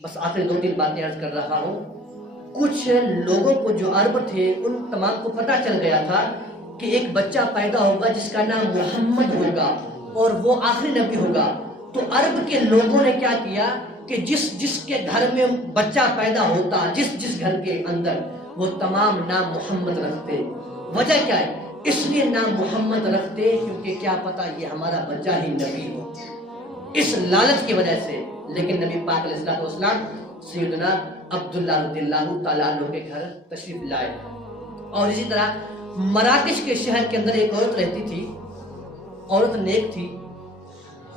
बस आखिरी 2-3 बातें अर्ज कर रहा हूँ। कुछ लोगों को जो अरब थे उन तमाम को पता चल गया था कि एक बच्चा पैदा होगा जिसका नाम मोहम्मद होगा और वो आखिरी नबी होगा। तो अरब के लोगों ने क्या किया कि जिसके घर में बच्चा पैदा होता, जिस घर के अंदर, वो तमाम नाम मोहम्मद रखते। वजह क्या है? इसलिए नाम मोहम्मद रखते क्योंकि क्या पता ये हमारा बच्चा ही नबी हो, इस लालच की वजह से। लेकिन नबी पाक अलैहिस्सलाम सैयदना अब्दुल्लाह रज़ियल्लाहु ताला अन्हु के घर तशरीफ लाए। और इसी तरह मराकश के शहर के अंदर एक औरत रहती थी, औरत नेक थी।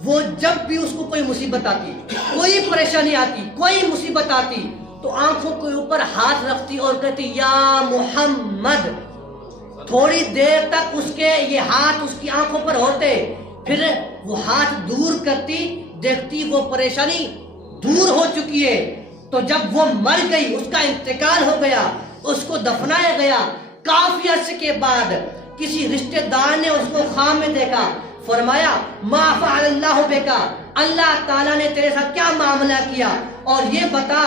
वो जब भी उसको कोई मुसीबत आती, कोई परेशानी आती, कोई मुसीबत आती, तो आंखों के ऊपर हाथ रखती और कहती या मोहम्मद। थोड़ी देर तक उसके ये हाथ उसकी आंखों पर होते, फिर वो हाथ दूर करती, देखती वो परेशानी दूर हो चुकी है। तो जब वो मर गई, उसका इंतकाल हो गया, उसको दफनाया गया, काफी अर्से के बाद किसी रिश्तेदार ने उसको ख्वाब में देखा, फरमाया मा फ़अलल्लाहु बिका, अल्लाह ताला ने तेरे साथ क्या मामला किया, और ये बता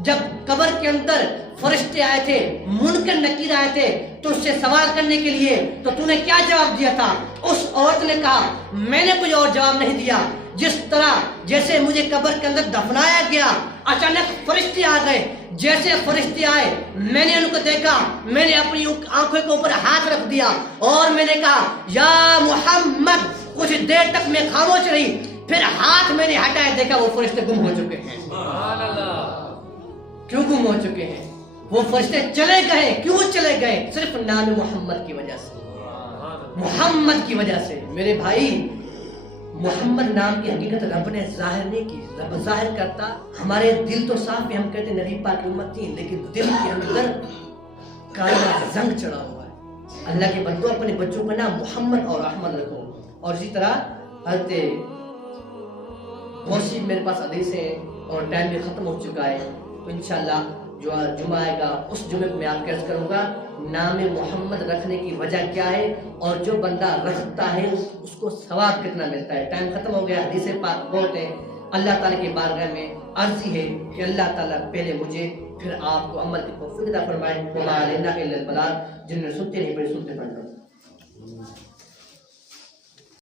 जब कब्र के अंदर फरिश्ते आए थे, मुनकर नकीर आए थे तो उससे सवाल करने के लिए, तो तूने क्या जवाब दिया था? उस औरत ने कहा मैंने कुछ और जवाब नहीं दिया, जिस तरह जैसे मुझे कब्र के अंदर दफनाया गया, अचानक फरिश्ते आ गए, जैसे फरिश्ते आए मैंने उनको देखा, मैंने अपनी आंखों के ऊपर हाथ रख दिया और मैंने कहा या मोहम्मद। कुछ देर तक मैं खामोश रही, फिर हाथ मैंने हटाया, देखा वो फरिश्ते गुम हो चुके हैं। क्यों गुम हो चुके हैं? वो फरिश्ते चले गए। क्यों चले गए? सिर्फ नाम मोहम्मद की वजह से, मोहम्मद की वजह से। मेरे भाई, मोहम्मद नाम की हकीकत रब ने जाहिर नहीं की। रब जाहिर करता, हमारे दिल तो साफ है, हम कहते नबी पाक की उम्मती, लेकिन दिल के अंदर काला जंग चढ़ा हुआ है। अल्लाह के बंदों, अपने बच्चों का नाम मोहम्मद और अहमद रखो। और इसी तरह हज़रत बहुत सी मेरे पास हदीस है और टाइम भी खत्म हो चुका है, तो इंशाल्लाह जो जुमा आएगा उस जुमे को मैं आपके अर्ज करूंगा नाम मोहम्मद रखने की वजह क्या है और जो बंदा रखता है उसको सवाब कितना मिलता है। टाइम खत्म हो गया, हदीस पाक बहुत है। अल्लाह ताला की बारगाह में अर्जी है कि अल्लाह ताला पहले मुझे फिर आपको अमल की तौफीक अता फरमाए। जिन्हें सुनते नहीं बड़े सुनते बन जाओ।